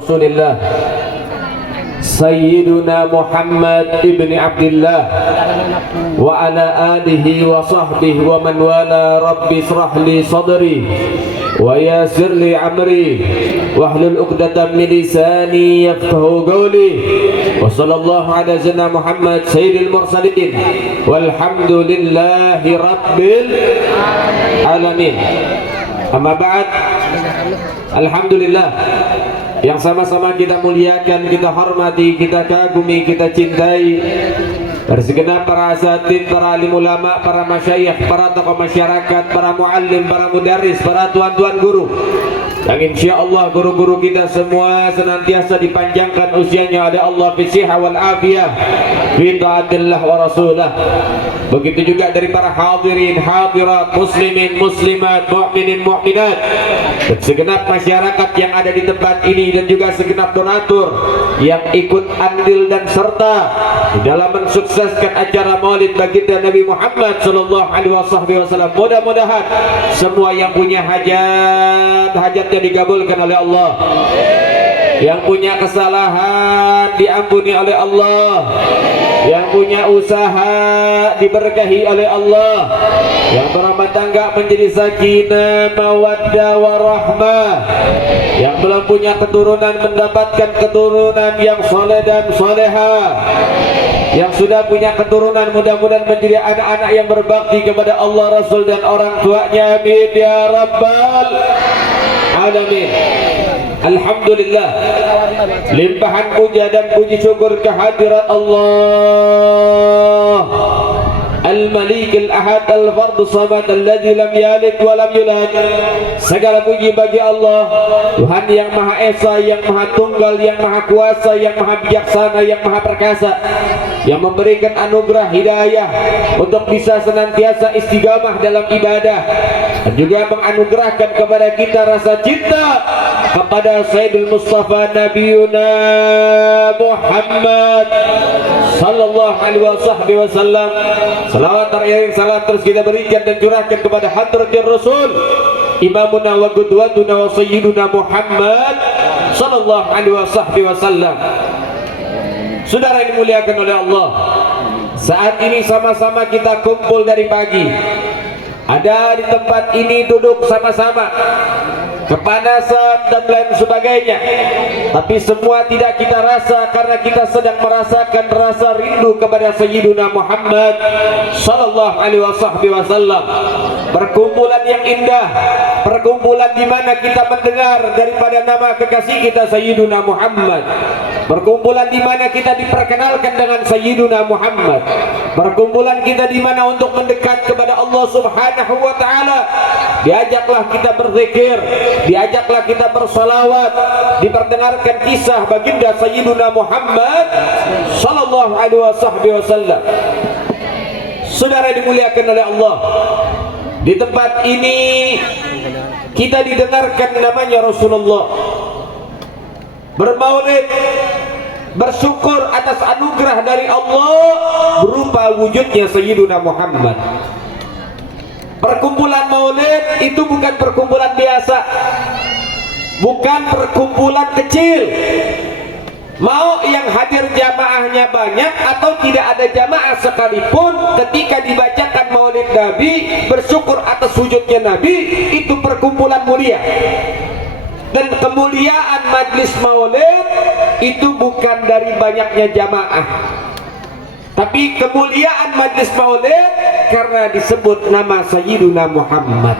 Rasulillah Sayyiduna Muhammad ibn Abdillah wa ala alihi wa sahbihi wa man wala. Rabbi israh li sadri wa yassir li amri wahlul 'uqdatam min lisani yafqahu qawli. Wa sallallahu ala sayyidina Muhammad sayyidil mursalin walhamdulillahi rabbil alamin. Amma ba'd. Alhamdulillah, yang sama-sama kita muliakan, kita hormati, kita kagumi, kita cintai dari segenap para asatidz, para alim ulama, para masyayikh, para tokoh masyarakat, para muallim, para mudarris, para tuan-tuan guru, yang insya Allah guru-guru kita semua senantiasa dipanjangkan usianya ada Allah fi sihah wal afiyah fi ta'atillah wa rasulah. Begitu juga dari para hadirin, hadirat, muslimin, muslimat, mu'minin, mu'minat, dan segenap masyarakat yang ada di tempat ini, dan juga segenap donatur yang ikut andil dan serta di dalam mensukseskan acara Maulid baginda Nabi Muhammad sallallahu alaihi wasallam. Mudah-mudahan semua yang punya hajat, hajatnya dikabulkan oleh Allah. Yang punya kesalahan diampuni oleh Allah. Yang punya usaha diberkahi oleh Allah. Yang berumah tangga menjadi sakinah, mawaddah, warahmah. Yang belum punya keturunan mendapatkan keturunan yang soleh dan soleha. Yang sudah punya keturunan mudah-mudahan menjadi anak-anak yang berbakti kepada Allah, Rasul, dan orang tuanya. Amin ya rabbal alamin. Alhamdulillah, limpahan puja dan puji syukur kehadirat Allah Al-Malik Al-Ahad Al-Fard Samad Alladzi lam yalid wa lam yulad. Segala puji bagi Allah, Tuhan yang Maha Esa, yang Maha Tunggal, yang Maha Kuasa, yang Maha Bijaksana, yang Maha Perkasa, yang memberikan anugerah hidayah untuk bisa senantiasa istiqamah dalam ibadah, dan juga menganugerahkan kepada kita rasa cinta kepada Sayyidul Mustafa Nabiyuna Muhammad sallallahu alaihi wasallam. Salawat terakhir salat terus kita berikan dan curahkan kepada hadratir Rasul Imamuna wa qudwatuna wa sayyiduna Muhammad sallallahu alaihi wasallam. Saudara yang dimuliakan oleh Allah, saat ini sama-sama kita kumpul dari pagi. Ada di tempat ini duduk sama-sama, kepanasan dan lain sebagainya, tapi semua tidak kita rasa karena kita sedang merasakan rasa rindu kepada Sayyiduna Muhammad sallallahu alaihi wasallam. Perkumpulan yang indah, perkumpulan di mana kita mendengar daripada nama kekasih kita Sayyiduna Muhammad, perkumpulan di mana kita diperkenalkan dengan Sayyiduna Muhammad, perkumpulan kita di mana untuk mendekat kepada Allah Subhanahu wa taala. Diajaklah kita berzikir, diajaklah kita bersalawat, diperdengarkan kisah baginda Sayyiduna Muhammad sallallahu alaihi wasallam. Saudara dimuliakan oleh Allah, di tempat ini kita didengarkan namanya Rasulullah, bermaulid, bersyukur atas anugerah dari Allah berupa wujudnya Sayyiduna Muhammad. Perkumpulan maulid itu bukan perkumpulan biasa, bukan perkumpulan kecil. Mau yang hadir jamaahnya banyak atau tidak ada jamaah sekalipun, ketika dibacakan maulid Nabi, bersyukur atas wujudnya Nabi, itu perkumpulan mulia. Dan kemuliaan majlis maulid itu bukan dari banyaknya jamaah, tapi kemuliaan majlis maulid karena disebut nama Sayyiduna Muhammad.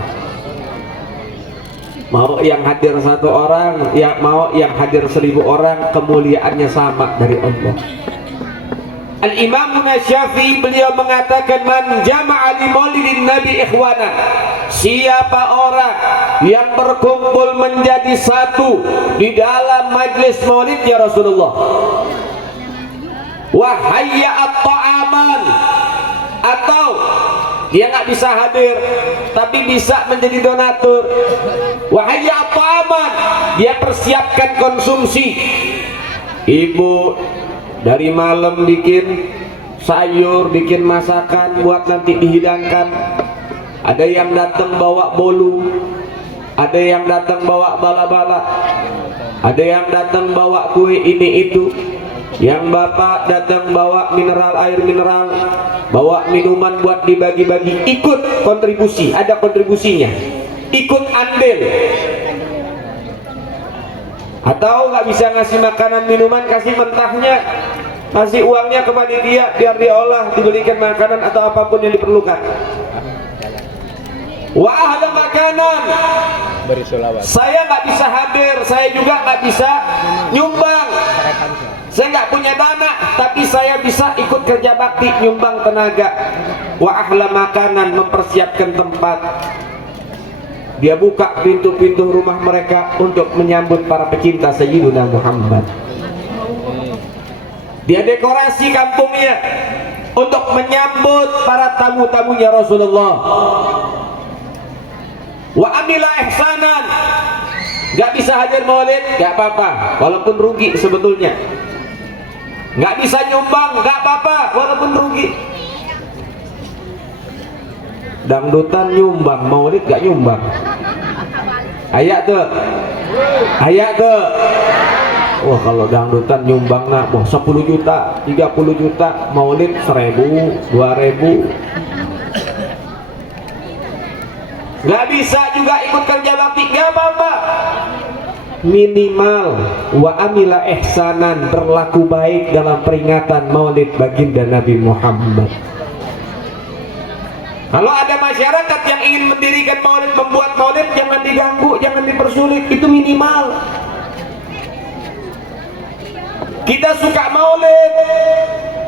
Mau yang hadir 1 orang, ya mau yang hadir 1000 orang, kemuliaannya sama dari Allah. Al-Imam Syafi'i beliau mengatakan, man jama'a li maulidin nabi ikhwana, siapa orang yang berkumpul menjadi satu di dalam majlis maulidnya Rasulullah, wa hayya'at ta'aman, atau dia nggak bisa hadir tapi bisa menjadi donatur, wa hayya'at ta'aman, dia persiapkan konsumsi. Ibu dari malam bikin sayur, bikin masakan buat nanti dihidangkan. Ada yang datang bawa bolu, ada yang datang bawa bala-bala, Ada yang datang bawa kue ini itu, yang bapak datang bawa mineral, air mineral, bawa minuman buat dibagi-bagi. Ikut kontribusi, ada kontribusinya, ikut andil. Atau nggak bisa ngasih makanan minuman, kasih mentahnya, kasih uangnya ke panitia biar diolah, dibelikan makanan atau apapun yang diperlukan. Wa ahla makanan, saya nggak bisa hadir, saya juga nggak bisa nyumbang, saya nggak punya dana, tapi saya bisa ikut kerja bakti, nyumbang tenaga. Wa ahla makanan, mempersiapkan tempat, dia buka pintu-pintu rumah mereka untuk menyambut para pecinta Sayyidina Muhammad. Dia dekorasi kampungnya untuk menyambut para tamu-tamunya Rasulullah. Wa amila ihsanan, nggak bisa hadir maulid, nggak apa-apa, walaupun rugi sebetulnya. Nggak bisa nyumbang, nggak apa-apa, walaupun rugi. Dangdutan nyumbang, maulid nggak nyumbang. Ayak tuh, ayak tuh. Wah, kalau dangdutan nyumbang nak, wah 10 juta, 30 juta, maulid 1000, 2000. Nggak bisa juga ikut kerja bakti, nggak apa-apa. Minimal wa amila ihsanan, berlaku baik dalam peringatan maulid baginda Nabi Muhammad. Kalau ada masyarakat yang ingin mendirikan maulid, membuat maulid, jangan diganggu, jangan dipersulit, itu minimal. Kita suka maulid,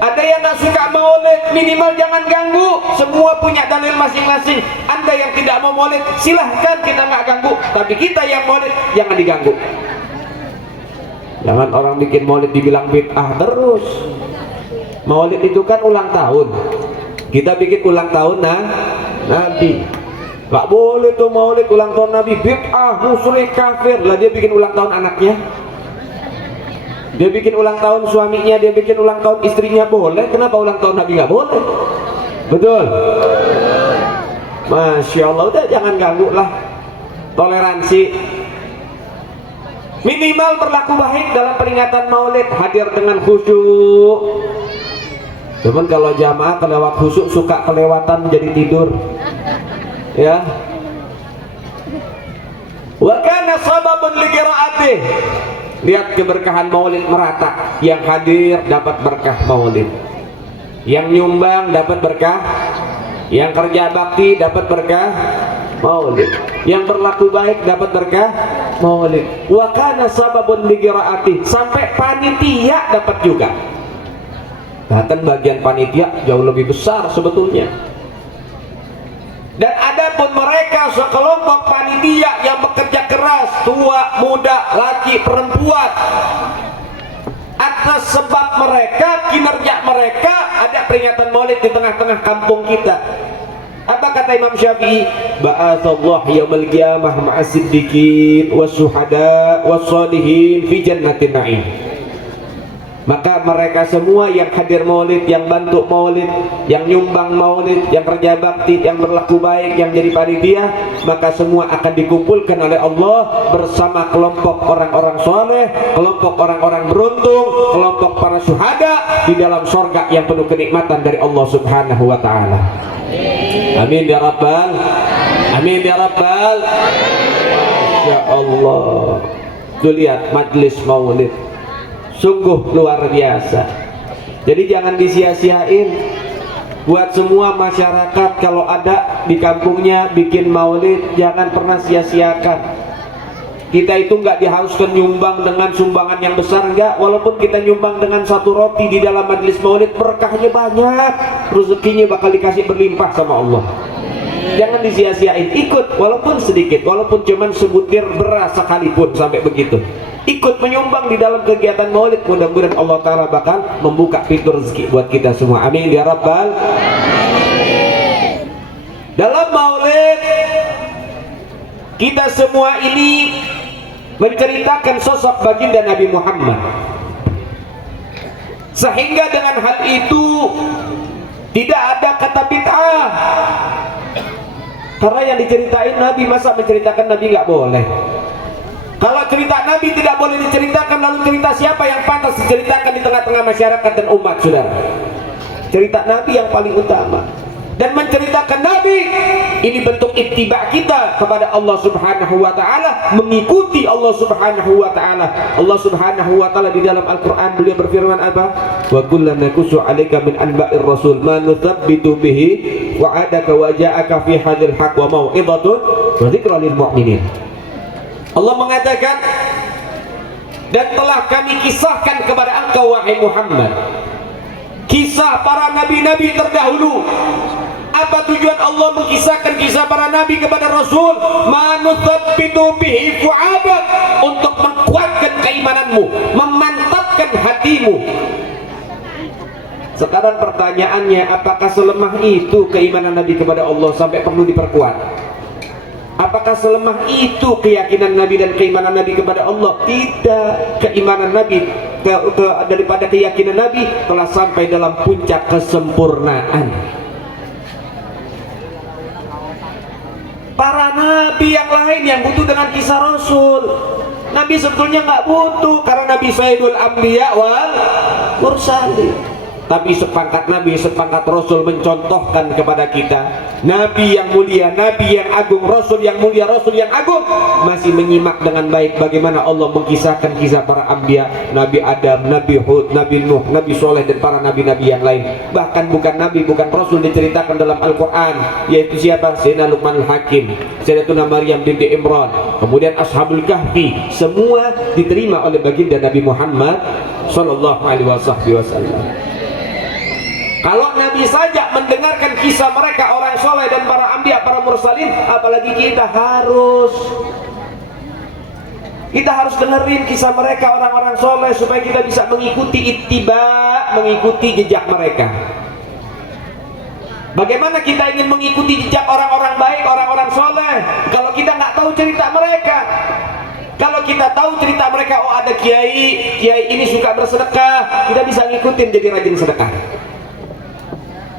ada yang nggak suka maulid, minimal jangan ganggu. Semua punya dalil masing-masing. Anda yang tidak mau maulid, silahkan, kita nggak ganggu. Tapi kita yang maulid, jangan diganggu. Jangan orang bikin maulid dibilang bid'ah terus. Maulid itu kan ulang tahun. Kita bikin ulang tahun Nabi. Nggak boleh tuh maulid ulang tahun Nabi, bid'ah, musyrik, kafir. Lah dia bikin ulang tahun anaknya, dia bikin ulang tahun suaminya, dia bikin ulang tahun istrinya, boleh. Kenapa ulang tahun Nabi nggak boleh? Betul. Masya Allah, udah jangan ganggu lah. Toleransi. Minimal berlaku baik dalam peringatan maulid, hadir dengan khusyuk. Cuman kalau jamaah kelewat khusyuk suka kelewatan jadi tidur. Ya. Wa kana sababun li qiraatih. Lihat keberkahan maulid merata. Yang hadir dapat berkah maulid, yang nyumbang dapat berkah, yang kerja bakti dapat berkah maulid, yang berlaku baik dapat berkah maulid. Wa kana sababun li qiraatih, sampai panitia dapat juga. Bahkan bagian panitia jauh lebih besar sebetulnya. Dan ada pun mereka sekelompok panitia yang bekerja keras, tua, muda, laki, perempuan. Atas sebab mereka, kinerja mereka, ada peringatan maulid di tengah-tengah kampung kita. Apa kata Imam Syafi'i? Ba'atsallahu yaumil qiyamah ma'as siddiqin wasyuhada wassalihin fi jannatin na'im. Maka mereka semua yang hadir maulid, yang bantu maulid, yang nyumbang maulid, yang kerja bakti, yang berlaku baik, yang jadi panitia, maka semua akan dikumpulkan oleh Allah bersama kelompok orang-orang soleh, kelompok orang-orang beruntung, kelompok para syuhada di dalam surga yang penuh kenikmatan dari Allah Subhanahu wa ta'ala. Amin ya rabbal, amin ya rabbal. Masya Allah. Tuh lihat majlis maulid, sungguh luar biasa. Jadi jangan disia-siain. Buat semua masyarakat, kalau ada di kampungnya bikin maulid, jangan pernah sia-siakan. Kita itu nggak diharuskan nyumbang dengan sumbangan yang besar, enggak. Walaupun kita nyumbang dengan 1 roti di dalam majelis maulid, berkahnya banyak, rezekinya bakal dikasih berlimpah sama Allah. Jangan disia-siain, ikut walaupun sedikit, walaupun cuman sebutir beras sekalipun, sampai begitu. Ikut menyumbang di dalam kegiatan maulid, mudah-mudahan Allah Ta'ala bakal membuka pintu rezeki buat kita semua. Amin ya rabbal. Dalam maulid kita semua ini menceritakan sosok baginda Nabi Muhammad, sehingga dengan hal itu tidak ada kata bid'ah. Karena yang diceritain Nabi, masa menceritakan Nabi nggak boleh? Kalau cerita Nabi tidak boleh diceritakan, lalu cerita siapa yang pantas diceritakan di tengah-tengah masyarakat dan umat, saudara? Cerita Nabi yang paling utama. Dan menceritakan Nabi ini bentuk ittiba kita kepada Allah Subhanahu wa taala, mengikuti Allah Subhanahu wa taala. Allah Subhanahu wa taala di dalam Al-Qur'an beliau berfirman apa? Wa kullan naqussu 'alaika min anba'ir rasul ma nuthabbitu bihi wa'adaka wa ja'aka fi hadhil haqq wa mau'izatun wa dzikra lil mu'minin. Allah mengatakan, dan telah kami kisahkan kepada engkau wahai Muhammad kisah para nabi-nabi terdahulu. Apa tujuan Allah mengkisahkan kisah para nabi kepada Rasul? Manuthabbitu bihi fu'adak, untuk menguatkan keimananmu, memantapkan hatimu. Sekarang pertanyaannya, apakah selemah itu keimanan Nabi kepada Allah sampai perlu diperkuat? Apakah selemah itu keyakinan Nabi dan keimanan Nabi kepada Allah? Tidak. Keimanan Nabi daripada keyakinan Nabi telah sampai dalam puncak kesempurnaan. Para nabi yang lain yang butuh dengan kisah Rasul, Nabi sebetulnya nggak butuh, karena Nabi Sayyidul Anbiya wal Mursalin. Tapi sepangkat Nabi, sepangkat Rasul mencontohkan kepada kita Nabi yang mulia, Nabi yang agung, Rasul yang mulia, Rasul yang agung, masih menyimak dengan baik bagaimana Allah mengkisahkan kisah para Anbiya, Nabi Adam, Nabi Hud, Nabi Nuh, Nabi Soleh, dan para nabi-nabi yang lain. Bahkan bukan Nabi, bukan Rasul diceritakan dalam Al-Quran, yaitu siapa? Sayyidina Luqman Al-Hakim, Sayyidatuna Maryam binti Imran, kemudian Ashabul Kahfi, semua diterima oleh baginda Nabi Muhammad Sallallahu Alaihi Wasallam. Kalau Nabi saja mendengarkan kisah mereka, orang soleh dan para anbiya, para mursalin, apalagi kita harus dengerin kisah mereka, orang-orang soleh, supaya kita bisa mengikuti ittiba, mengikuti jejak mereka. Bagaimana kita ingin mengikuti jejak orang-orang baik, orang-orang soleh, kalau kita nggak tahu cerita mereka? Kalau kita tahu cerita mereka, oh ada kiai ini suka bersedekah, kita bisa ngikutin jadi rajin sedekah.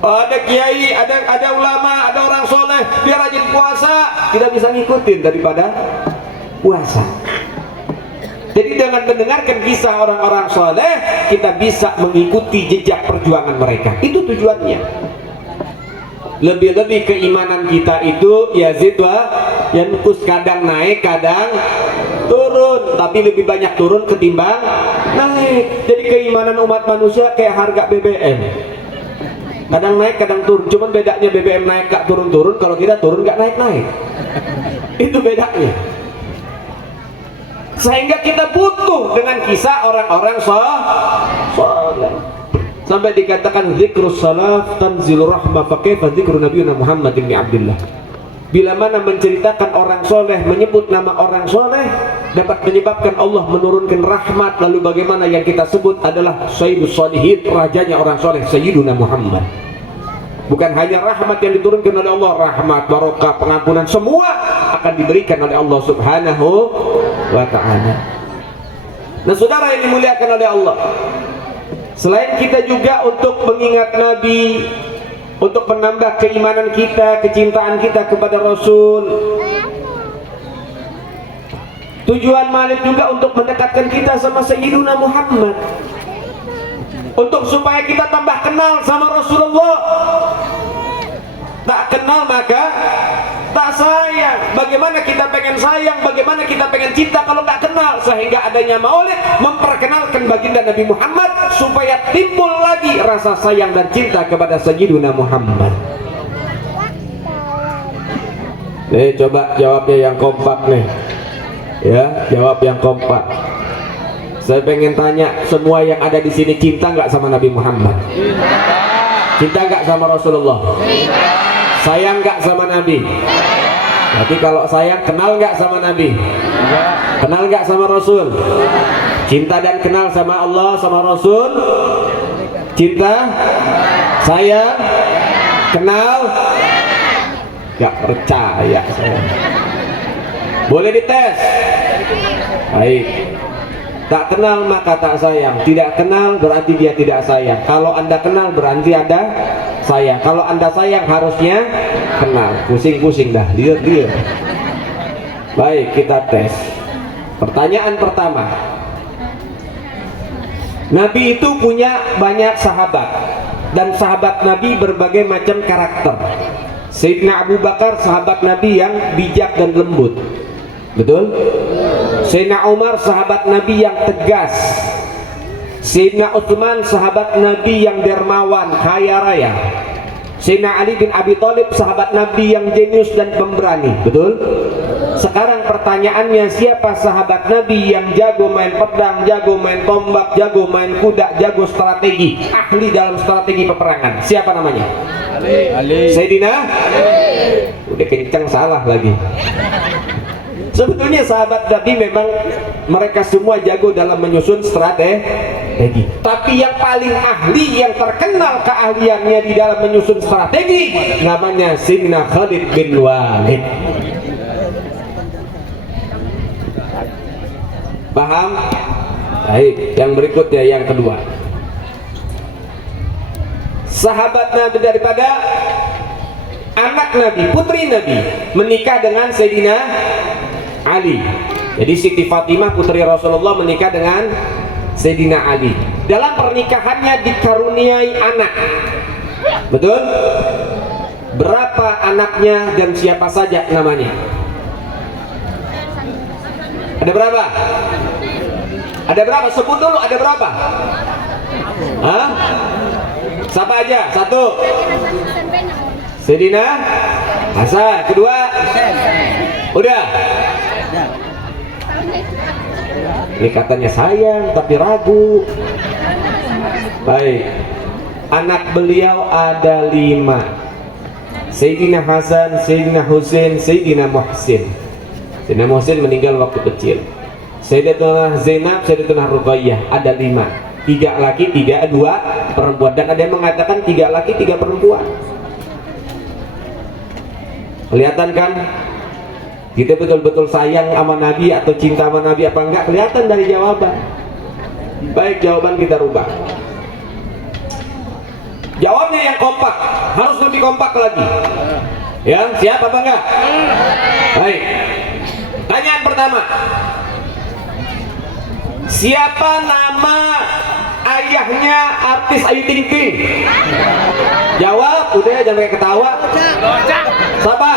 Ada kiai, ada ulama, ada orang soleh, dia rajin puasa, kita bisa ngikutin daripada puasa. Jadi dengan mendengarkan kisah orang-orang soleh, kita bisa mengikuti jejak perjuangan mereka. Itu tujuannya. Lebih-lebih keimanan kita itu yazid wa yanqus, kadang naik, kadang turun, tapi lebih banyak turun ketimbang naik. Jadi keimanan umat manusia kayak harga BBM. Kadang naik, kadang turun. Cuman bedanya BBM naik gak turun-turun, kalau kita turun gak naik-naik. Itu bedanya. Sehingga kita butuh dengan kisah orang-orang soleh. Sampai dikatakan zikrus salaf tanzilur rahmah, fa kaifa zikru nabiyina Muhammad bin Abdullah. Bila mana menceritakan orang soleh, menyebut nama orang soleh, dapat menyebabkan Allah menurunkan rahmat. Lalu bagaimana yang kita sebut adalah Sayyidus Shalihin, rajanya orang soleh, Sayyiduna Muhammad. Bukan hanya rahmat yang diturunkan oleh Allah, rahmat, barokah, pengampunan, semua akan diberikan oleh Allah Subhanahu wa ta'ala. Nah saudara yang dimuliakan oleh Allah, selain kita juga untuk mengingat Nabi, untuk menambah keimanan kita, kecintaan kita kepada Rasul, tujuan Malik juga untuk mendekatkan kita sama Sayyiduna Muhammad, untuk supaya kita tambah kenal sama Rasulullah. Tak kenal maka tak sayang. Bagaimana kita pengen sayang, bagaimana kita pengen cinta kalau tak kenal? Sehingga adanya maulid memperkenalkan baginda Nabi Muhammad, supaya timbul lagi rasa sayang dan cinta kepada Sayyiduna Muhammad. Coba jawabnya yang kompak nih. Ya, jawab yang kompak. Saya pengen tanya semua yang ada di sini, cinta nggak sama Nabi Muhammad? Cinta nggak sama Rasulullah? Sayang nggak sama Nabi? Tapi kalau sayang, kenal nggak sama Nabi? Kenal nggak sama Rasul? Cinta dan kenal sama Allah, sama Rasul? Cinta? Sayang? Kenal? Gak percaya saya. Boleh dites? Baik. Tak kenal maka tak sayang. Tidak kenal berarti dia tidak sayang. Kalau Anda kenal berarti Anda sayang. Kalau Anda sayang harusnya kenal. Pusing-pusing dah, lihat. Baik, kita tes. Pertanyaan pertama, Nabi itu punya banyak sahabat, dan sahabat Nabi berbagai macam karakter. Sayyidina Abu Bakar sahabat Nabi yang bijak dan lembut, betul? Sayyidina Umar sahabat Nabi yang tegas. Sayyidina Utsman sahabat Nabi yang dermawan, kaya raya. Sayyidina Ali bin Abi Thalib sahabat Nabi yang jenius dan pemberani, betul? Sekarang pertanyaannya, siapa sahabat Nabi yang jago main pedang, jago main tombak, jago main kuda, jago strategi, ahli dalam strategi peperangan? Siapa namanya? Ali. Sayyidina Ali. Udah kencang salah lagi. Sebetulnya sahabat Nabi memang mereka semua jago dalam menyusun strategi. Tapi yang paling ahli, yang terkenal keahliannya di dalam menyusun strategi, namanya Sayyidina Khalid bin Walid. Paham? Baik, yang berikutnya yang kedua. Sahabat Nabi daripada anak Nabi, putri Nabi menikah dengan Sayyidina Ali. Jadi Siti Fatimah putri Rasulullah menikah dengan Sayyidina Ali. Dalam pernikahannya dikaruniai anak, betul? Berapa anaknya dan siapa saja namanya? Ada berapa? Ada berapa? Sebut dulu, ada berapa? Hah? Siapa aja? Satu, Sayyidina Hasan. Kedua, udah. Ini katanya sayang tapi ragu. Baik, anak beliau ada 5. Sayyidina Hasan, Sayyidina Husain, Sayyidina Muhsin. Sayyidina Muhsin meninggal waktu kecil. Sayyidatuna Zainab, Sayyidatuna Ruqayyah, ada 5. 3 laki, 2 perempuan. Dan ada yang mengatakan 3 laki, 3 perempuan. Kelihatan kan? Kita betul-betul sayang sama Nabi atau cinta sama Nabi apa enggak? Kelihatan dari jawaban. Baik, jawaban kita rubah. Jawabnya yang kompak, harus lebih kompak lagi. Ya, siap apa enggak? Baik. Pertanyaan pertama, siapa nama ayahnya artis Ayu Ting Ting? Jawab, udah jangan kayak ketawa. Siapa?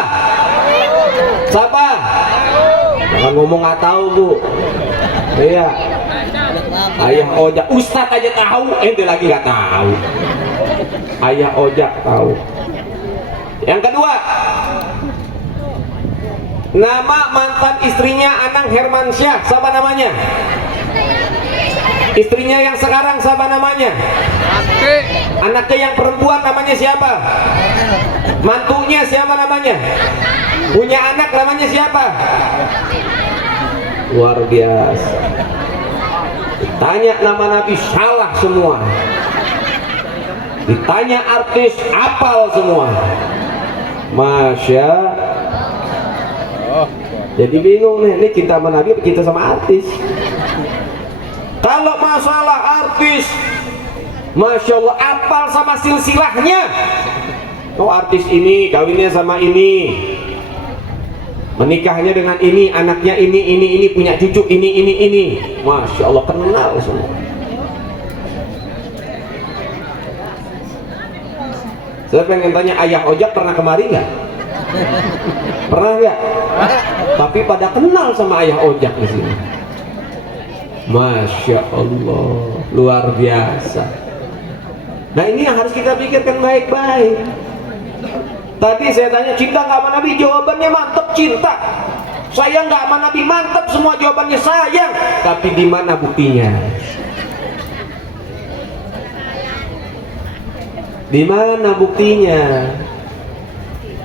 Siapa? Jangan ngomong nggak tahu, Bu. Iya. Ayah Ojak, Ustadz aja tahu, ente lagi nggak tahu. Ayah Ojak tahu. Yang kedua, nama mantan istrinya Anang Hermansyah, siapa namanya? Istrinya yang sekarang siapa namanya? Anaknya yang perempuan namanya siapa? Mantunya siapa namanya? Punya anak namanya siapa? Luar biasa. Ditanya nama Nabi salah semua. Ditanya artis apal semua. Masya. Jadi bingung nih, ini cinta sama Nabi atau cinta sama artis? Kalau masalah artis, Masya Allah, apal sama silsilahnya. Oh, artis ini kawinnya sama ini, menikahnya dengan ini, anaknya ini, punya cucu ini. Masya Allah, kenal semua. Saya pengen tanya, Ayah Ojak pernah kemari nggak? Pernah nggak? Tapi pada kenal sama Ayah Ojak di sini. Masya Allah, luar biasa. Nah, ini yang harus kita pikirkan baik-baik. Tadi saya tanya, cinta nggak sama Nabi? Jawabannya mantap, cinta. Sayang nggak sama Nabi? Mantap, semua jawabannya sayang. Tapi di mana buktinya? Di mana buktinya?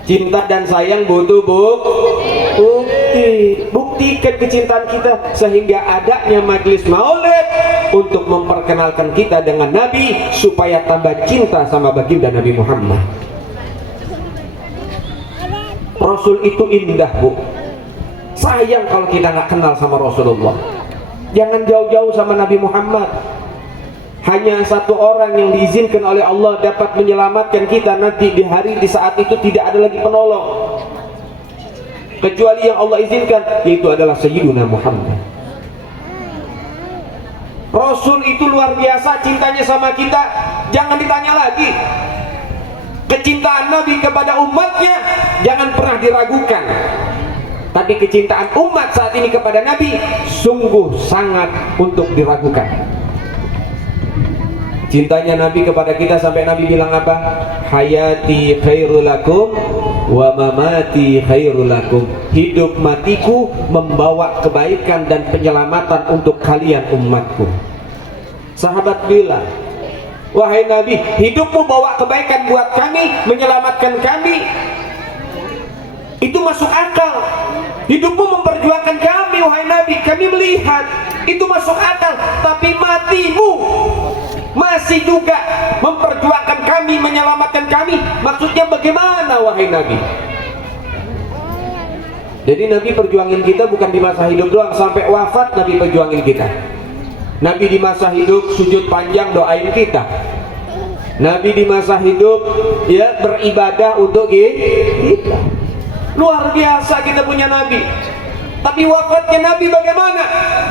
Cinta dan sayang butuh bukti. Buktikan kecintaan kita sehingga adanya majelis maulid untuk memperkenalkan kita dengan Nabi supaya tambah cinta sama baginda Nabi Muhammad. Rasul itu indah, Bu. Sayang kalau kita nggak kenal sama Rasulullah. Jangan jauh-jauh sama Nabi Muhammad. Hanya satu orang yang diizinkan oleh Allah dapat menyelamatkan kita nanti di hari di saat itu tidak ada lagi penolong kecuali yang Allah izinkan, yaitu adalah Sayyiduna Muhammad. Rasul itu luar biasa cintanya sama kita, jangan ditanya lagi. Kecintaan Nabi kepada umatnya jangan pernah diragukan. Tapi kecintaan umat saat ini kepada Nabi sungguh sangat untuk diragukan. Cintanya Nabi kepada kita sampai Nabi bilang apa? Hayati khairul lakum wa mamati khairul lakum. Hidup matiku membawa kebaikan dan penyelamatan untuk kalian umatku. Sahabat bilang, wahai Nabi, hidupmu bawa kebaikan buat kami, menyelamatkan kami, itu masuk akal. Hidupmu memperjuangkan kami, wahai Nabi, kami melihat itu masuk akal. Tapi matimu masih juga memperjuangkan kami, menyelamatkan kami, maksudnya bagaimana, wahai Nabi? Jadi Nabi perjuangin kita bukan di masa hidup doang, sampai wafat Nabi perjuangin kita. Nabi di masa hidup sujud panjang doain kita. Nabi di masa hidup ya beribadah untuk kita. Luar biasa kita punya Nabi. Tapi wafatnya Nabi bagaimana?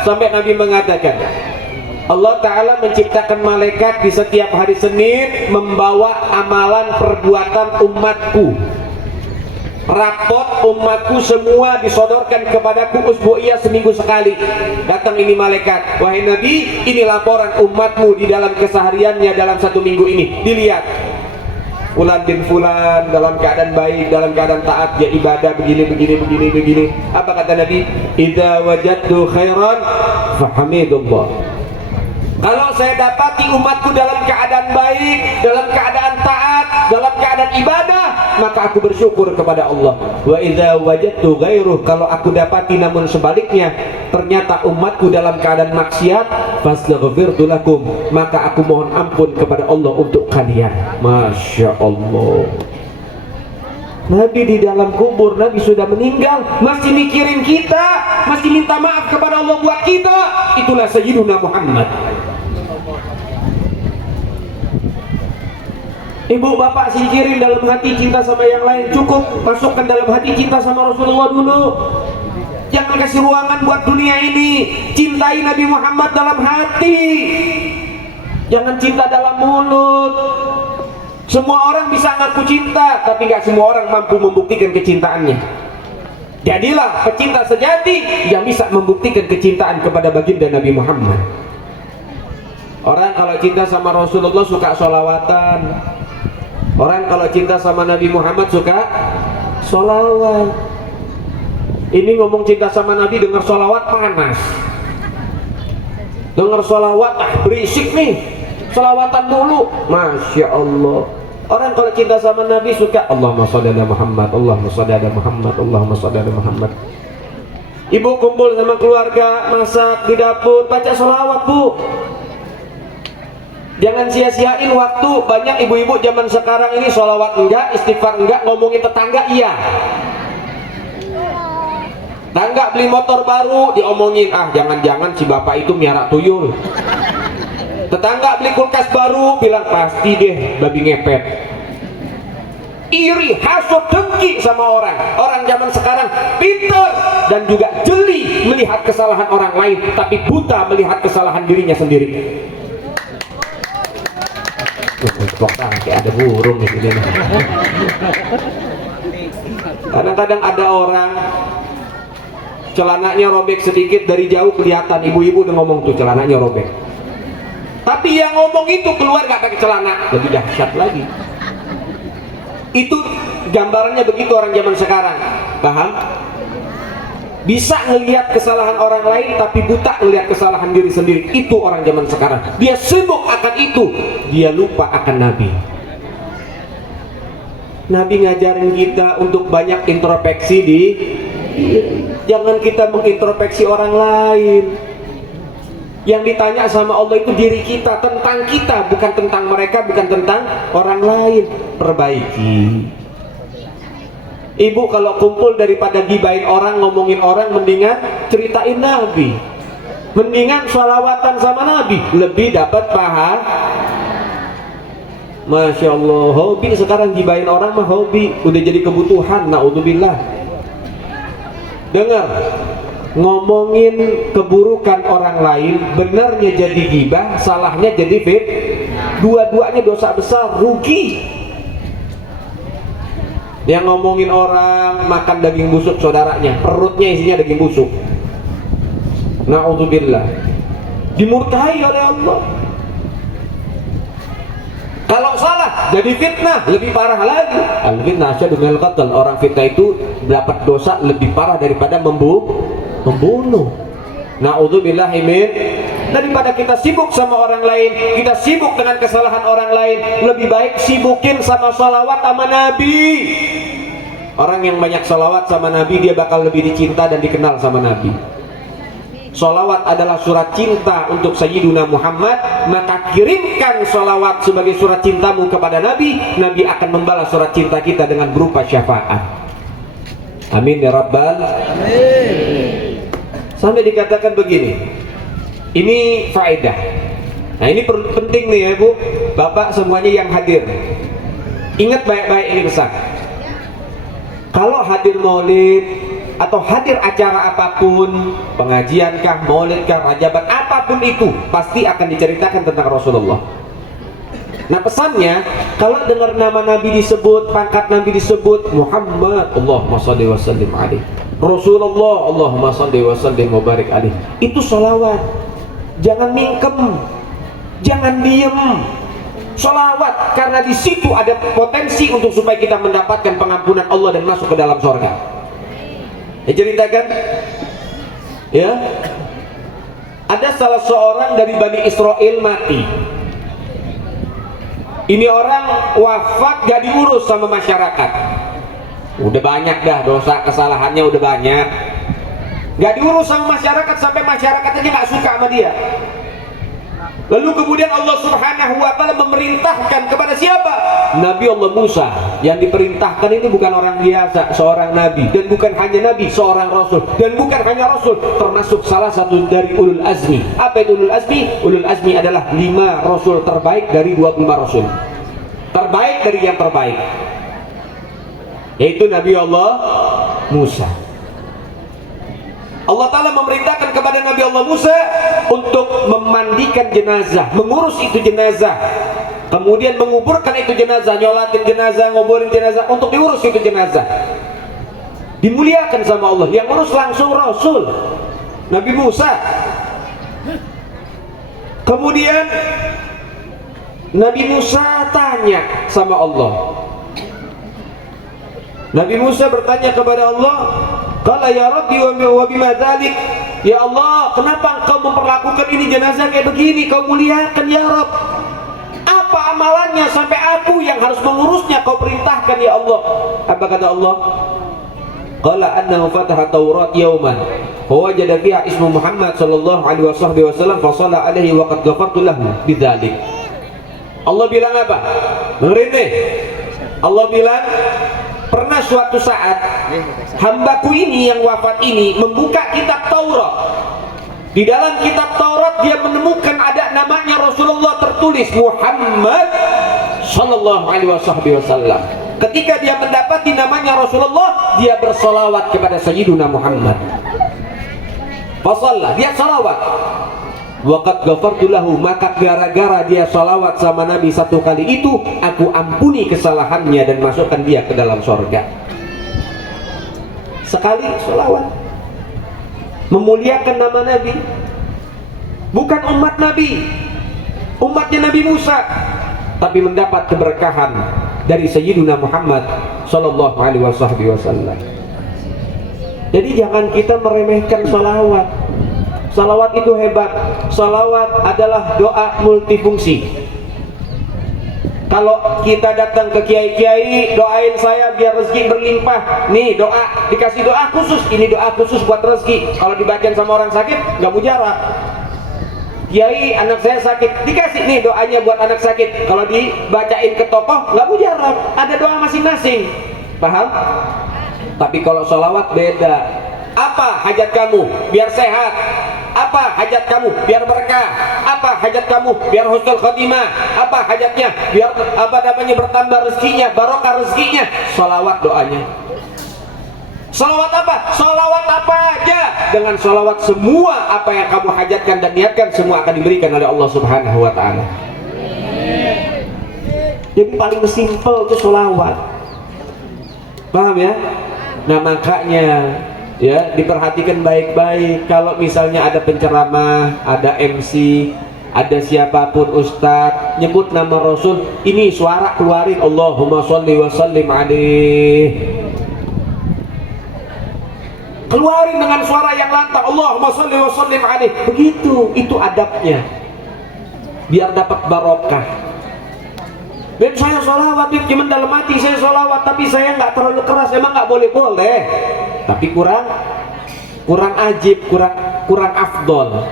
Sampai Nabi mengatakan, Allah Ta'ala menciptakan malaikat di setiap hari Senin membawa amalan perbuatan umatku. Rapot umatku semua disodorkan kepadaku usbu'iyah seminggu sekali. Datang ini malaikat, wahai Nabi, ini laporan umatmu di dalam kesehariannya dalam satu minggu ini. Dilihat, fulan bin fulan dalam keadaan baik, dalam keadaan taat, dia ibadah begini. Apa kata Nabi? Idza wajadtu khairan fahamidullah. Kalau saya dapati umatku dalam keadaan baik, dalam keadaan taat, dalam keadaan ibadah, maka aku bersyukur kepada Allah. Wa idza wajadtu ghairuh, kalau aku dapati namun sebaliknya, ternyata umatku dalam keadaan maksiat, fastaghfirtu lakum, maka aku mohon ampun kepada Allah untuk kalian. Masya Allah. Nabi di dalam kubur, Nabi sudah meninggal, masih mikirin kita, masih minta maaf kepada Allah buat kita. Itulah Sayyiduna Muhammad. Ibu bapak singkirin dalam hati cinta sama yang lain, cukup masukkan dalam hati cinta sama Rasulullah dulu. Jangan kasih ruangan buat dunia ini. Cintai Nabi Muhammad dalam hati, jangan cinta dalam mulut. Semua orang bisa ngaku cinta, tapi gak semua orang mampu membuktikan kecintaannya. Jadilah pecinta sejati yang bisa membuktikan kecintaan kepada baginda Nabi Muhammad. Orang kalau cinta sama Rasulullah suka sholawatan. Orang kalau cinta sama Nabi Muhammad suka sholawat. Ini ngomong cinta sama Nabi, dengar sholawat panas. Dengar sholawat, berisik nih. Sholawatan dulu, Masya Allah. Orang kalau cinta sama Nabi suka Allahumma sholli ala Muhammad, Allahumma sholli ala Muhammad, Allahumma sholli ala Muhammad. Ibu kumpul sama keluarga, masak di dapur, baca sholawat bu. Jangan sia-siain waktu. Banyak ibu-ibu zaman sekarang ini sholawat enggak, istighfar enggak, ngomongin tetangga iya. Tetangga beli motor baru diomongin, ah jangan-jangan si bapak itu miara tuyul. Tetangga beli kulkas baru, bilang pasti deh babi ngepet. Iri, hasut, dengki sama orang. Orang zaman sekarang pintar dan juga jeli melihat kesalahan orang lain, tapi buta melihat kesalahan dirinya sendiri. Kayak ada burung di sini. Kadang-kadang ada orang celananya robek sedikit, dari jauh kelihatan, ibu-ibu udah ngomong tuh celananya robek. Tapi yang ngomong itu keluar gak pakai celana, lebih dahsyat lagi. Itu gambarannya begitu orang zaman sekarang, paham? Bisa ngelihat kesalahan orang lain tapi buta ngelihat kesalahan diri sendiri. Itu orang zaman sekarang. Dia sibuk akan itu, dia lupa akan Nabi. Nabi ngajarin kita untuk banyak introspeksi di jangan kita mengintrospeksi orang lain. Yang ditanya sama Allah itu diri kita, tentang kita, bukan tentang mereka, bukan tentang orang lain. Perbaiki. Ibu kalau kumpul daripada gibain orang, ngomongin orang, mendingan ceritain Nabi, mendingan sholawatan sama Nabi, lebih dapat pahala. Masya Allah. Hobi sekarang gibain orang mah hobi, udah jadi kebutuhan. Naudzubillah. Dengar, ngomongin keburukan orang lain, benarnya jadi gibah, salahnya jadi fit. Dua-duanya dosa besar, rugi. Yang ngomongin orang makan daging busuk saudaranya, perutnya isinya daging busuk, na'udzubillah, dimurkai oleh Allah. Kalau salah jadi fitnah, lebih parah lagi. Al-fitnah asyaddu minal qatl. Orang fitnah itu dapat dosa lebih parah daripada membunuh. Na'udzubillahi min. Daripada kita sibuk sama orang lain, kita sibuk dengan kesalahan orang lain, lebih baik sibukin sama salawat sama Nabi. Orang yang banyak salawat sama Nabi, dia bakal lebih dicinta dan dikenal sama Nabi. Salawat adalah surat cinta untuk Sayyiduna Muhammad, maka kirimkan salawat sebagai surat cintamu kepada Nabi. Nabi akan membalas surat cinta kita dengan berupa syafaat. Amin ya Rabbal. Amin. Sampai dikatakan begini, ini faedah. Nah ini penting nih ya Bu, Bapak semuanya yang hadir, ingat baik-baik ini pesan. Kalau hadir maulid atau hadir acara apapun, pengajian kah, maulid kah, rajaban, apapun itu pasti akan diceritakan tentang Rasulullah. Nah pesannya, kalau dengar nama Nabi disebut, pangkat Nabi disebut, Muhammad, Allahumma shalli wa sallim alaihi, Rasulullah, Allahumma shalli wa sallim wa barik alaihi, itu sholawat. Jangan mingkem, jangan diem, sholawat, karena di situ ada potensi untuk supaya kita mendapatkan pengampunan Allah dan masuk ke dalam surga. Ceritakan ya, ada salah seorang dari Bani Israel mati. Ini orang wafat gak diurus sama masyarakat, udah banyak dah dosa kesalahannya, udah banyak, gak diurus sama masyarakat, sampai masyarakat aja gak suka sama dia. Lalu kemudian Allah Subhanahu wa ta'ala memerintahkan kepada siapa? Nabi Allah Musa. Yang diperintahkan ini bukan orang biasa, seorang nabi, dan bukan hanya nabi, seorang rasul, dan bukan hanya rasul, termasuk salah satu dari ulul azmi. Apa itu ulul azmi? Ulul azmi adalah 5 rasul terbaik dari 25 rasul, terbaik dari yang terbaik, yaitu Nabi Allah Musa. Allah Ta'ala memerintahkan kepada Nabi Allah Musa untuk memandikan jenazah, mengurus itu jenazah, kemudian menguburkan itu jenazah, nyolatin jenazah, nguburin jenazah, untuk diurus itu jenazah. Dimuliakan sama Allah, yang urus langsung Rasul Nabi Musa. Kemudian Nabi Musa tanya sama Allah. Nabi Musa bertanya kepada Allah, qala ya Rabbi wa bima dzalik, ya Allah, kenapa engkau memperlakukan ini jenazah kayak begini? Kau muliakan ya Rabb. Apa amalannya sampai aku yang harus mengurusnya kau perintahkan ya Allah? Apa kata Allah? Qala annahu fataha Taurat yauman fa wajada fiha ismu Muhammad sallallahu alaihi wasallam fa shalla alaihi wa qad ghafartu lahu bidzalik. Allah bilang apa? Dengerin nih. Allah bilang, pernah suatu saat hambaku ini yang wafat ini membuka kitab Taurat. Di dalam kitab Taurat dia menemukan ada namanya Rasulullah tertulis Muhammad sallallahu alaihi wasallam. Ketika dia mendapati namanya Rasulullah, dia bersalawat kepada Sayyiduna Muhammad. Fasallah, dia salawat. Waqad ghafartu lahu, maka gara-gara dia salawat sama Nabi satu kali itu, aku ampuni kesalahannya dan masukkan dia ke dalam surga. Sekali salawat, memuliakan nama Nabi. Bukan umat Nabi, umatnya Nabi Musa, tapi mendapat keberkahan dari Sayyiduna Muhammad sallallahu alaihi wasallam. Jadi jangan kita meremehkan salawat. Salawat itu hebat. Salawat adalah doa multifungsi. Kalau kita datang ke kiai-kiai, doain saya biar rezeki berlimpah. Nih doa, dikasih doa khusus. Ini doa khusus buat rezeki. Kalau dibacain sama orang sakit, nggak mujarab. Kiai, anak saya sakit, dikasih nih doanya buat anak sakit. Kalau dibacain ke tokoh, nggak mujarab. Ada doa masing-masing. Paham? Tapi kalau salawat beda. Apa hajat kamu? Biar sehat. Apa hajat kamu? Biar berkah. Apa hajat kamu? Biar husnul khotimah. Apa hajatnya? Biar bertambah rezekinya, barokah rezekinya. Salawat doanya. Salawat apa? Salawat apa aja. Dengan salawat semua apa yang kamu hajatkan dan niatkan semua akan diberikan oleh Allah Subhanahu wa ta'ala. Jadi paling simpel itu salawat. Paham ya? Nah makanya ya diperhatikan baik-baik. Kalau misalnya ada penceramah, ada MC, ada siapapun ustadz nyebut nama Rasul, ini suara keluarin Allahumma sholli wa sallim alaihi. Keluarin dengan suara yang lantang Allahumma sholli wa sallim alaihi. Begitu, itu adabnya. Biar dapat barokah. Dan saya sholawat, cuma dalam hati saya sholawat, tapi saya nggak terlalu keras. Emang nggak boleh, tapi kurang ajib, kurang afdol.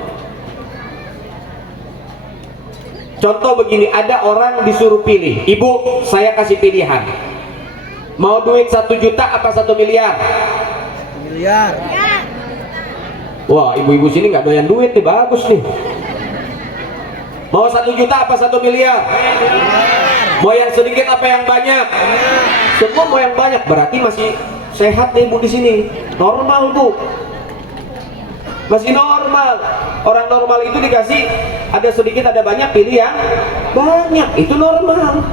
Contoh begini, ada orang disuruh pilih, ibu saya kasih pilihan, mau duit 1 juta apa 1 miliar? Miliar. Wah, ibu-ibu sini nggak doyan duit nih, bagus nih. Mau 1 juta apa 1 miliar? Mau yang sedikit apa yang banyak? Semua mau yang banyak. Berarti masih sehat nih ibu di sini. Normal bu. Masih normal. Orang normal itu dikasih ada sedikit ada banyak, pilih yang banyak. Itu normal.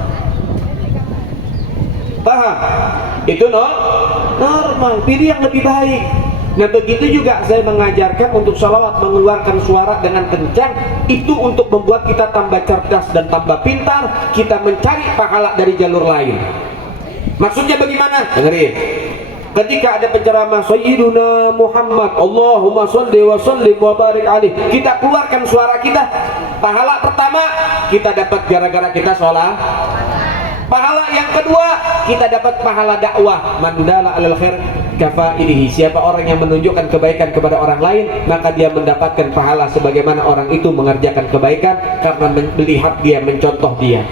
Paham? Itu normal. Pilih yang lebih baik. Nah begitu juga saya mengajarkan untuk salawat mengeluarkan suara dengan kencang. Itu untuk membuat kita tambah cerdas dan tambah pintar. Kita mencari pahala dari jalur lain. Maksudnya bagaimana? Dengerin. Ketika ada penceramah Sayyiduna Muhammad Allahumma sholli wa sallim wa barik alaihi, kita keluarkan suara kita. Pahala pertama kita dapat gara-gara kita sholat. Pahala yang kedua kita dapat pahala dakwah. Mandala alal khair kafailihi. Siapa orang yang menunjukkan kebaikan kepada orang lain, maka dia mendapatkan pahala sebagaimana orang itu mengerjakan kebaikan karena melihat dia, mencontoh dia.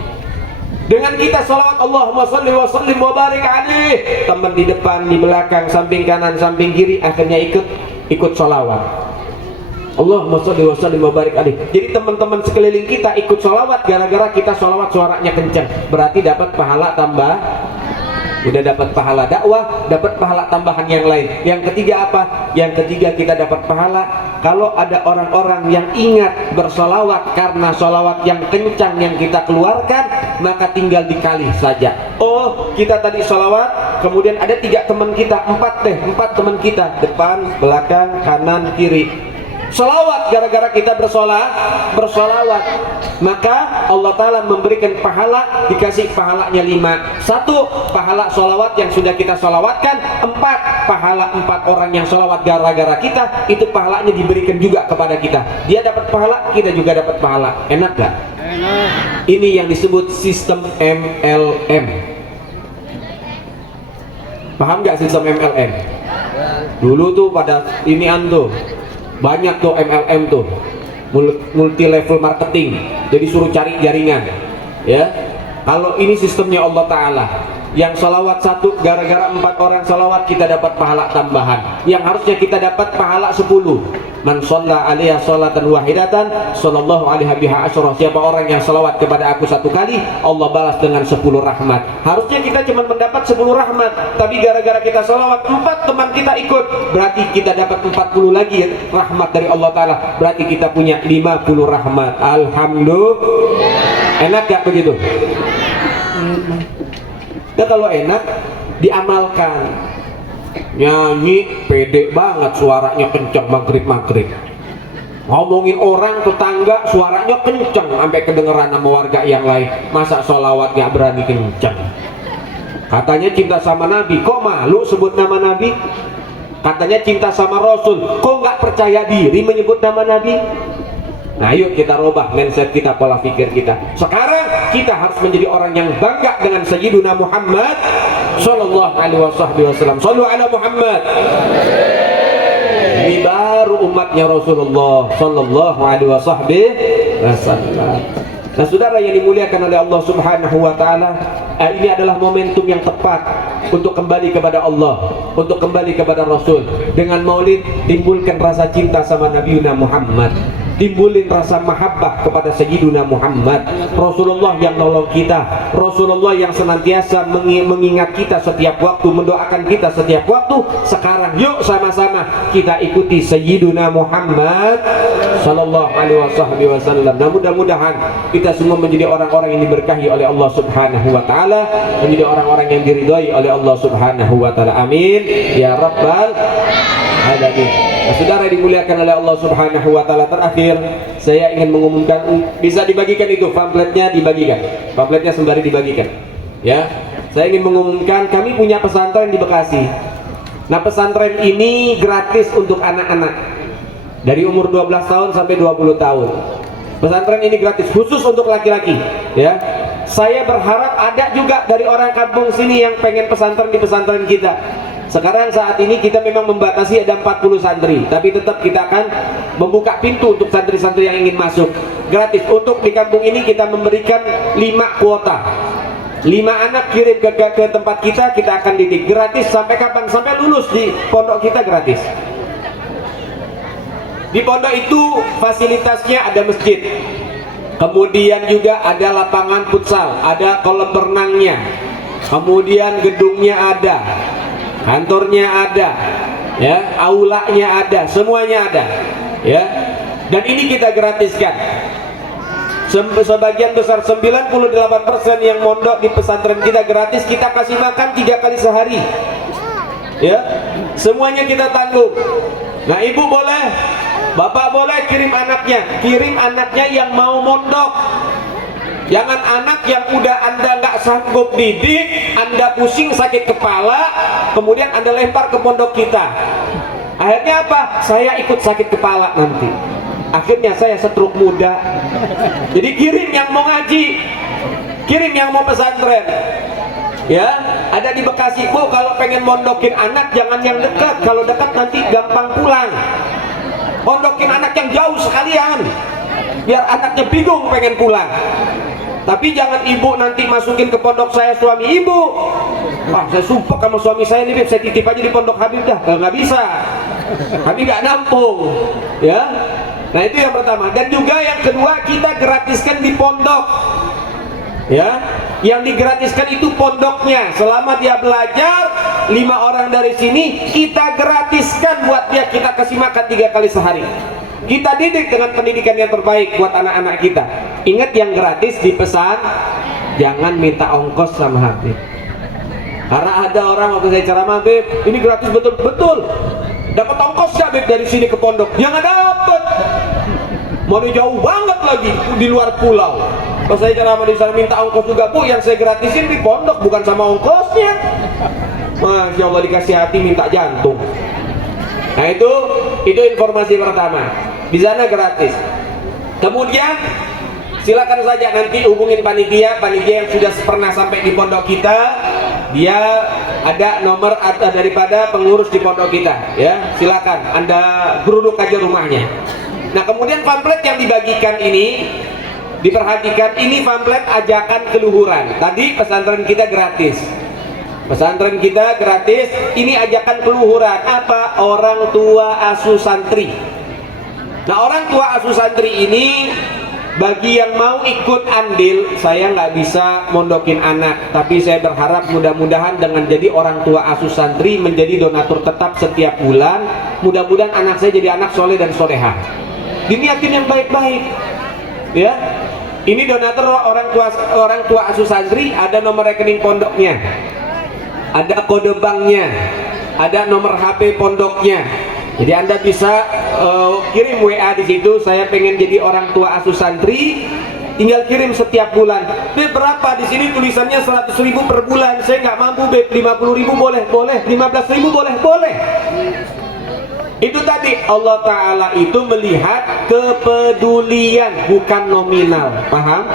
Dengan kita salawat Allahumma sholli wa sallim wa barik alaihi, teman di depan, di belakang, samping kanan, samping kiri akhirnya ikut salawat. Allahumma sholli wa sallim wa barik alaihi. Jadi teman-teman sekeliling kita ikut salawat gara-gara kita salawat suaranya kencang. Berarti dapat pahala tambah. Udah dapat pahala dakwah, dapat pahala tambahan yang lain. Yang ketiga apa? Yang ketiga kita dapat pahala kalau ada orang-orang yang ingat bersolawat karena solawat yang kencang yang kita keluarkan, maka tinggal dikali saja. Oh, kita tadi solawat, kemudian ada 3 teman kita, 4 teman kita, depan, belakang, kanan, kiri. Solawat gara-gara kita bersolawat, maka Allah Ta'ala memberikan pahala, dikasih pahalanya 5. 1 pahala solawat yang sudah kita solawatkan. 4 pahala 4 orang yang solawat gara-gara kita, itu pahalanya diberikan juga kepada kita. Dia dapat pahala, kita juga dapat pahala. Enak gak? Enak. Ini yang disebut sistem MLM. Paham gak sistem MLM? Dulu tuh pada inian tuh banyak tuh MLM tuh, multi level marketing. Jadi suruh cari jaringan ya. Kalau ini sistemnya Allah Ta'ala, yang salawat 1 gara-gara 4 orang salawat kita dapat pahala tambahan, yang harusnya kita dapat pahala 10. Man shalla alaiha sholatan wahidatan sallallahu alaiha biha asyra. Siapa orang yang salawat kepada aku 1 kali, Allah balas dengan 10 rahmat. Harusnya kita cuma mendapat 10 rahmat, tapi gara-gara kita salawat 4 teman kita ikut, berarti kita dapat 40 lagi rahmat dari Allah Ta'ala. Berarti kita punya 50 rahmat. Alhamdulillah. Enak gak begitu? Nah kalau enak diamalkan. Nyanyi pede banget, suaranya kencang, maghrib. Ngomongin orang tetangga suaranya kencang sampai kedengeran sama warga yang lain. Masa sholawat gak berani kencang? Katanya cinta sama Nabi, kok malu sebut nama Nabi? Katanya cinta sama Rasul, kok gak percaya diri menyebut nama Nabi? Nah yuk kita robah mindset kita, pola pikir kita. Sekarang kita harus menjadi orang yang bangga dengan Sayyiduna Muhammad Sallallahu alaihi wasallam. Sallu ala Muhammad. Ini baru umatnya Rasulullah Sallallahu alaihi wasallam. Nah saudara yang dimuliakan oleh Allah Subhanahu wa ta'ala, ini adalah momentum yang tepat untuk kembali kepada Allah, untuk kembali kepada Rasul. Dengan maulid timbulkan rasa cinta sama Nabi Muhammad. timbulin rasa mahabbah kepada Sayyiduna Muhammad Rasulullah yang nolong kita, Rasulullah yang senantiasa mengingat kita setiap waktu, mendoakan kita setiap waktu. Sekarang yuk sama-sama kita ikuti Sayyiduna Muhammad sallallahu alaihi wasallam. Nah, mudah-mudahan kita semua menjadi orang-orang yang diberkahi oleh Allah Subhanahu wa taala, menjadi orang-orang yang diridhai oleh Allah Subhanahu wa taala. Amin ya rabbal alamin. Nah, saudara dimuliakan oleh Allah Subhanahu wa taala, terakhir saya ingin mengumumkan, bisa dibagikan itu pamfletnya, dibagikan pamfletnya sembari dibagikan ya. Saya ingin mengumumkan kami punya pesantren di Bekasi. Nah, pesantren ini gratis untuk anak-anak dari umur 12 tahun sampai 20 tahun. Pesantren ini gratis khusus untuk laki-laki ya. Saya berharap ada juga dari orang kampung sini yang pengen pesantren di pesantren kita. Sekarang saat ini kita memang membatasi ada 40 santri, tapi tetap kita akan membuka pintu untuk santri-santri yang ingin masuk gratis. Untuk di kampung ini kita memberikan 5 kuota, 5 anak kirim ke tempat kita, kita akan didik gratis sampai kapan? Sampai lulus di pondok kita gratis. Di pondok itu fasilitasnya ada masjid, kemudian juga ada lapangan futsal, ada kolam berenangnya, kemudian gedungnya ada, kantornya ada ya, aulanya ada, semuanya ada ya. Dan ini kita gratiskan. Sebagian besar 98% yang mondok di pesantren kita gratis, kita kasih makan 3 kali sehari ya, semuanya kita tanggung. Nah, ibu boleh, bapak boleh kirim anaknya yang mau mondok. Jangan anak yang udah Anda nggak sanggup didik, Anda pusing sakit kepala, kemudian Anda lempar ke pondok kita. Akhirnya apa? Saya ikut sakit kepala nanti. Akhirnya saya stroke muda. Jadi kirim yang mau ngaji, kirim yang mau pesantren. Ya, ada di Bekasi, Bu, kalau pengen mondokin anak jangan yang dekat. Kalau dekat nanti gampang pulang. Mondokin anak yang jauh sekalian, biar anaknya bingung pengen pulang. Tapi jangan ibu nanti masukin ke pondok saya suami ibu. Wah, saya sumpah sama suami saya nih, saya titip aja di pondok Habib dah. Nggak bisa, Habib nggak nampung ya. Nah, itu yang pertama. Dan juga yang kedua, kita gratiskan di pondok ya. Yang digratiskan itu pondoknya. Selama dia belajar 5 orang dari sini kita gratiskan buat dia, kita kasih makan 3 kali sehari. Kita didik dengan pendidikan yang terbaik buat anak-anak kita. Ingat, yang gratis dipesan, jangan minta ongkos sama Habib. Karena ada orang waktu saya ceramah, Habib ini gratis betul-betul, dapat ongkos gak Habib dari sini ke pondok? Ya nggak dapet, mau jauh banget lagi di luar pulau. Pas saya ceramah di sana minta ongkos juga, Bu, yang saya gratisin di pondok bukan sama ongkosnya. Masya Allah, dikasih hati minta jantung. Nah, itu informasi pertama. Di sana gratis. Kemudian silakan saja nanti hubungin panitia yang sudah pernah sampai di pondok kita. Dia ada nomor daripada pengurus di pondok kita ya. Silakan Anda geruduk aja rumahnya. Nah, kemudian pamflet yang dibagikan ini diperhatikan, ini pamflet ajakan keluhuran. Tadi pesantren kita gratis. Pesantren kita gratis, ini ajakan keluhuran. Apa? Orang tua asuh santri. Nah, orang tua asuh santri ini, bagi yang mau ikut andil, saya nggak bisa mondokin anak, tapi saya berharap mudah-mudahan dengan jadi orang tua asuh santri, menjadi donatur tetap setiap bulan, mudah-mudahan anak saya jadi anak soleh dan soleha. Diniatin yang baik-baik ya. Ini donatur orang tua asuh santri, ada nomor rekening pondoknya, ada kode banknya, ada nomor HP pondoknya. Jadi Anda bisa kirim WA di situ, saya pengen jadi orang tua asuh santri, tinggal kirim setiap bulan. Beb, berapa? Di sini tulisannya 100.000 per bulan. Saya nggak mampu, Beb. 50.000 boleh, 15.000 boleh. Itu tadi Allah Ta'ala itu melihat kepedulian, bukan nominal. Paham?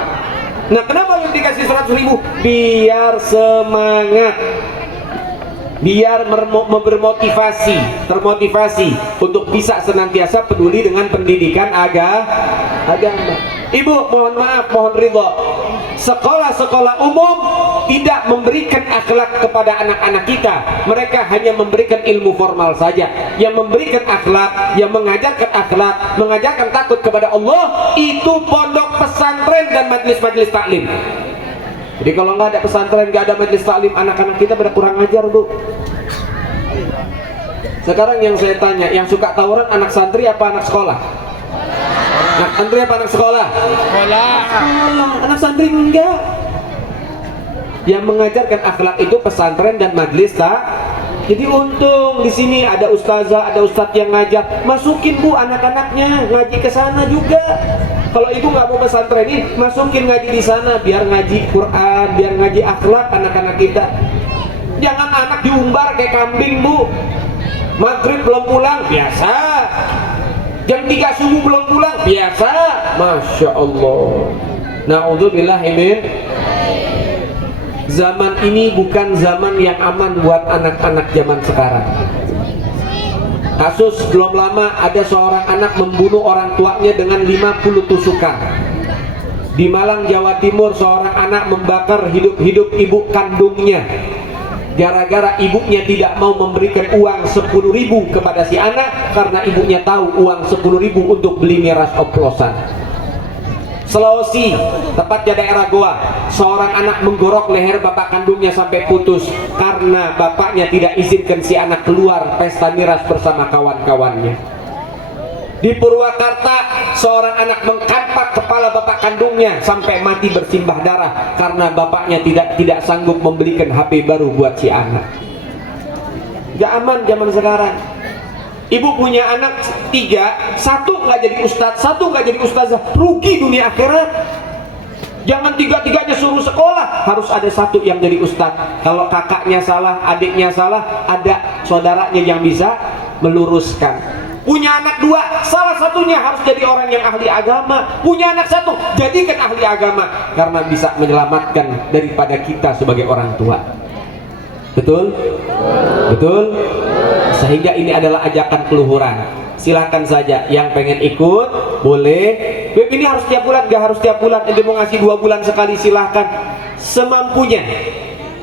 Nah, kenapa lu dikasih 100.000? Biar semangat, biar termotivasi untuk bisa senantiasa peduli dengan pendidikan agama. Ibu, mohon maaf, mohon ridho, sekolah-sekolah umum tidak memberikan akhlak kepada anak-anak kita. Mereka hanya memberikan ilmu formal saja. Yang memberikan akhlak, yang mengajarkan akhlak, mengajarkan takut kepada Allah, itu pondok pesantren dan majelis-majelis taklim. Jadi kalau nggak ada pesantren, nggak ada majelis taklim, anak-anak kita pada kurang ajar, Bu. Sekarang yang saya tanya, yang suka tawuran anak santri apa anak sekolah? Anak santri apa anak sekolah? Sekolah. Anak santri enggak. Yang mengajarkan akhlak itu pesantren dan majelis tak. Jadi untung di sini ada ustazah, ada ustadz yang ngajar. Masukin, Bu, anak-anaknya ngaji ke sana juga. Kalau ibu nggak mau pesantren ini, masukin ngaji di sana biar ngaji Quran, biar ngaji akhlak anak-anak kita. Jangan anak diumbar kayak kambing, Bu. Maghrib belum pulang, biasa. Jam 3 subuh belum pulang, biasa. Masya Allah. Na'udzubillahi min. Zaman ini bukan zaman yang aman buat anak-anak zaman sekarang. Kasus belum lama ada seorang anak membunuh orang tuanya dengan 50 tusukan. Di Malang, Jawa Timur, seorang anak membakar hidup-hidup ibu kandungnya. Gara-gara ibunya tidak mau memberikan uang 10.000 kepada si anak karena ibunya tahu uang 10.000 untuk beli miras oplosan. Sulawesi, tepatnya daerah Goa, seorang anak menggorok leher bapak kandungnya sampai putus karena bapaknya tidak izinkan si anak keluar pesta miras bersama kawan-kawannya. Di Purwakarta, seorang anak mengkampak kepala bapak kandungnya sampai mati bersimbah darah karena bapaknya tidak sanggup membelikan HP baru buat si anak. Gak aman zaman sekarang. Ibu punya anak 3, 1 nggak jadi ustadz, 1 nggak jadi ustazah, rugi dunia akhirat. Jangan 3-3-nya suruh sekolah, harus ada 1 yang jadi ustadz. Kalau kakaknya salah, adiknya salah, ada saudaranya yang bisa meluruskan. Punya anak 2, salah satunya harus jadi orang yang ahli agama. Punya anak 1, jadikan ahli agama karena bisa menyelamatkan daripada kita sebagai orang tua. Betul? Betul? Sehingga ini adalah ajakan keluhuran. Silahkan saja yang pengen ikut boleh. Beb, ini harus tiap bulan, gak harus tiap bulan. Ente mau ngasih 2 bulan sekali, silahkan semampunya.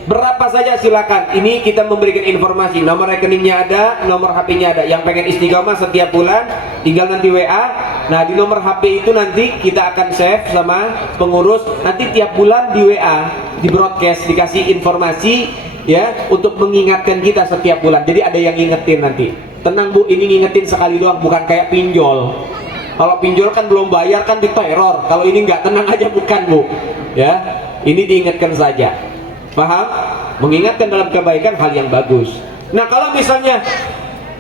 Berapa saja silakan. Ini kita memberikan informasi. Nomor rekeningnya ada, nomor HP-nya ada. Yang pengen istiqomah setiap bulan tinggal nanti WA. Nah, di nomor HP itu nanti kita akan save sama pengurus. Nanti tiap bulan di WA, di broadcast, dikasih informasi ya untuk mengingatkan kita setiap bulan. Jadi ada yang ngingetin nanti. Tenang, Bu, ini ngingetin sekali doang, bukan kayak pinjol. Kalau pinjol kan belum bayar kan diteror. Kalau ini nggak, tenang aja, bukan, Bu. Ya, ini diingatkan saja. Paham? Mengingatkan dalam kebaikan hal yang bagus. Nah, kalau misalnya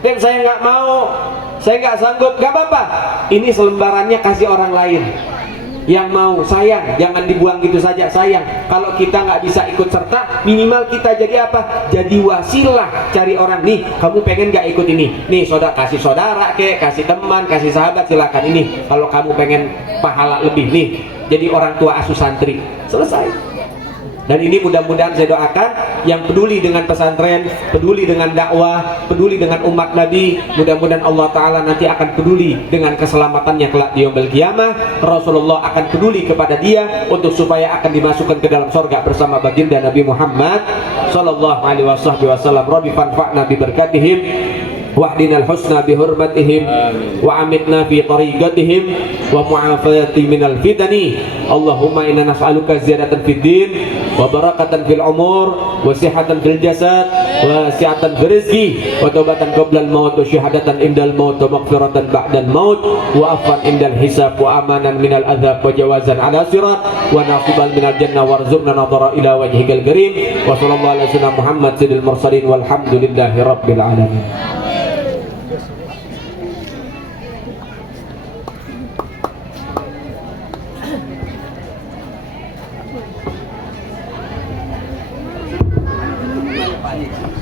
dan saya nggak mau, saya nggak sanggup, nggak apa-apa. Ini selembarannya kasih orang lain yang mau. Sayang, jangan dibuang gitu saja, sayang. Kalau kita nggak bisa ikut serta, minimal kita jadi apa? Jadi wasilah cari orang. Nih, kamu pengen nggak ikut ini? Nih, kasih saudara kek, kasih teman, kasih sahabat, silakan ini. Kalau kamu pengen pahala lebih, nih, jadi orang tua asuh santri. Selesai. Dan ini mudah-mudahan saya doakan yang peduli dengan pesantren, peduli dengan dakwah, peduli dengan umat Nabi, mudah-mudahan Allah Ta'ala nanti akan peduli dengan keselamatannya kelak di yaumil qiyamah. Rasulullah akan peduli kepada dia untuk supaya akan dimasukkan ke dalam surga bersama baginda Nabi Muhammad sallallahu alaihi wasallam. Rabbi fanfa'na bi barakatihim wahdinal husna bihurmatihim wa amitna fi tariqatihim wa mu'afati minal fitani. Allahumma inna nas'aluka ziyadatan fid din wa barakatan fil umur wa sihatan fil jasad wa si'atan fil rizqi wa taubatan qabla al maut wa syahadatan indal maut wa maghfiratan ba'dal maut wa afwan indal hisab wa amanan minal adzab wa jawazan ala sirat wa nasiban minal jannah warzuqna nadhara ila wajhikal karim. Wa sallallahu alaihi wasallam Muhammad sayyidil mursalin walhamdulillahi rabbil alamin. Panik.